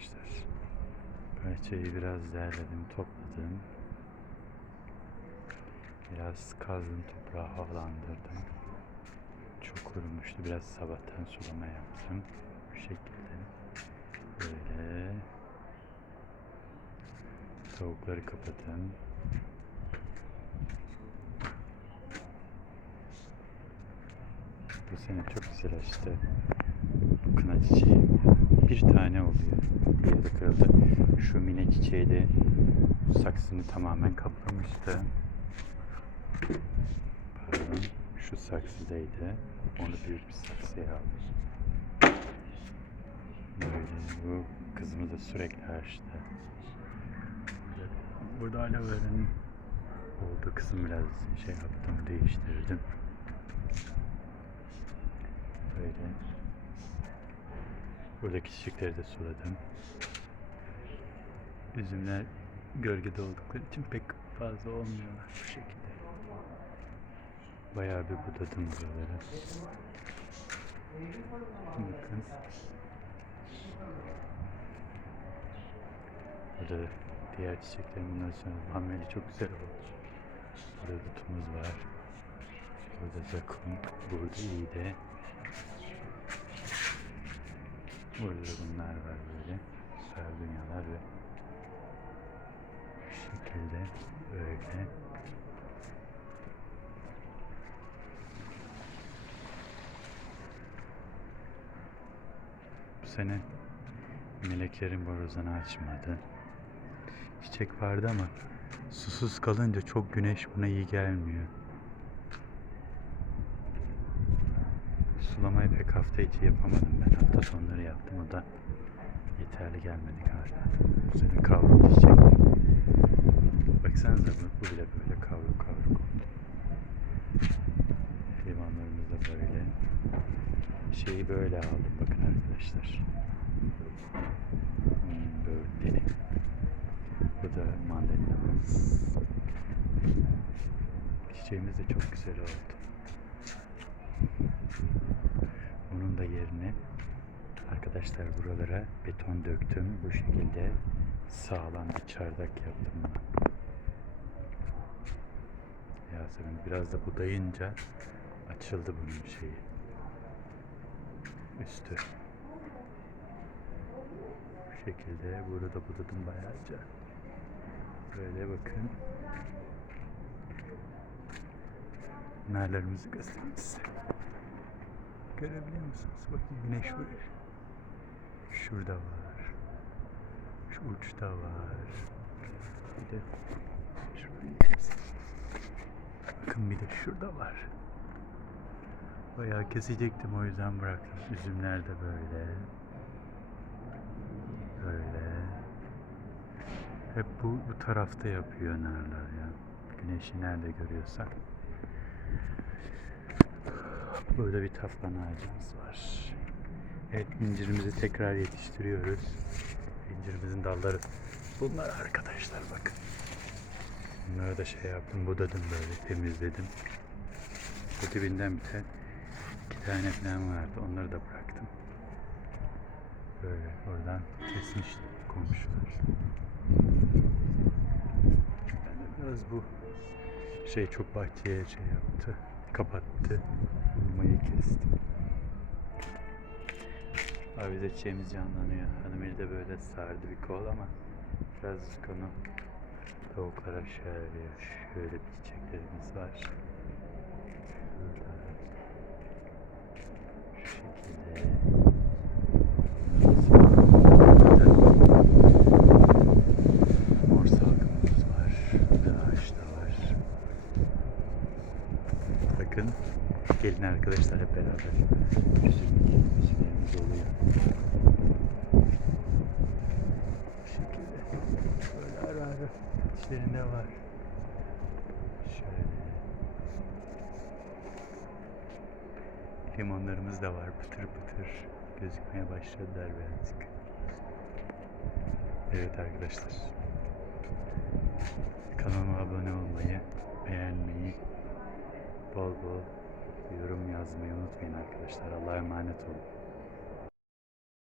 arkadaşlar. Bahçeyi biraz derledim, topladım. Biraz kazdım, toprağı havalandırdım. Çok kurumuştu. Biraz sabahtan sulama yaptım. Bu şekilde. Böyle. Tavukları kapattım. Bu sene çok güzel açtı. Kına çiçeği. Bir tane oluyor. Diğeri de kırıldı. Şu mine çiçeği de saksını tamamen kaplamıştı. Pardon. Şu saksıdaydı. Onu büyük bir saksıya almış. Böyle bu kızımız da sürekli açtı. Burada, burada aloe vera'nın oldu kısım biraz şey yaptım, değiştirdim. Böyle. Buradaki çiçekleri de suladım. Üzümler gölgede oldukları için pek fazla olmuyorlar bu şekilde. Bayağı bir budadım buraları. Bakın. Burada diğer çiçeklerin bundan sonra hamleli çok güzel oldu. Burada dutumuz var. Burada zakkum, burada iyi de. Bunlar var böyle. Sardunyalar ve bu şekilde böyle. Bu sene meleklerin borazanı açmadı. Çiçek vardı ama susuz kalınca çok güneş buna iyi gelmiyor. Sulamayı pek hafta içi yapamadım ben. Hafta sonları yaptım o da yeterli gelmedi galiba. Bu sene kavruk çiçek. Baksanıza bu, bu bile böyle kavruk kavruk oldu. Limanlarımız da böyle. Şeyi böyle aldım bakın arkadaşlar. Hmm, Böğürtleri. Bu da mandalinamız. Çiçeğimiz de çok güzel oldu. Onun da yerine arkadaşlar buralara beton döktüm. Bu şekilde sağlam bir çardak yaptım. Yasemin biraz da budayınca açıldı bunun şeyi. Üstü. Bu şekilde burada da budadım bayağıca. Böyle bakın. Nerlerimizi göstereyim size. Görebiliyor musunuz? Bakın güneş vuruyor. Şurada var. Şu uçta var. Bir de. Bakın bir de şurada var. Bayağı kesecektim o yüzden bıraktım. Üzümler de böyle. Böyle. Hep bu, bu tarafta yapıyor narlar ya. Güneşi nerede görüyorsak. Burada bir taflan ağacımız var. Evet incirimizi tekrar yetiştiriyoruz. İncirimizin dalları bunlar arkadaşlar bakın. Bunları da şey yaptım budadım böyle temizledim. Bu dibinden bir tane iki tane falan vardı onları da bıraktım. Böyle oradan kesmiş komşular. Yani biraz bu şey çok bahçeye şey yaptı. Kapattı. Hurmayı kestim. Abi de çiçeğimiz canlanıyor. Hanım de böyle sardı bir kol ama biraz konu tavuklara veriyor. Şöyle bir çiçeklerimiz var. Şurada. Şu şekilde. Mor salkımımız var. Burada ağaç da var. Bakın gelin arkadaşlar hep beraber oluyor. Bu şekilde. Böyle ara ara içlerinde var. Şöyle. Limonlarımız da var pıtır pıtır. Gözükmeye başladılar birazcık. Evet arkadaşlar. Kanalıma abone bol bol yorum yazmayı unutmayın arkadaşlar. Allah'a emanet olun.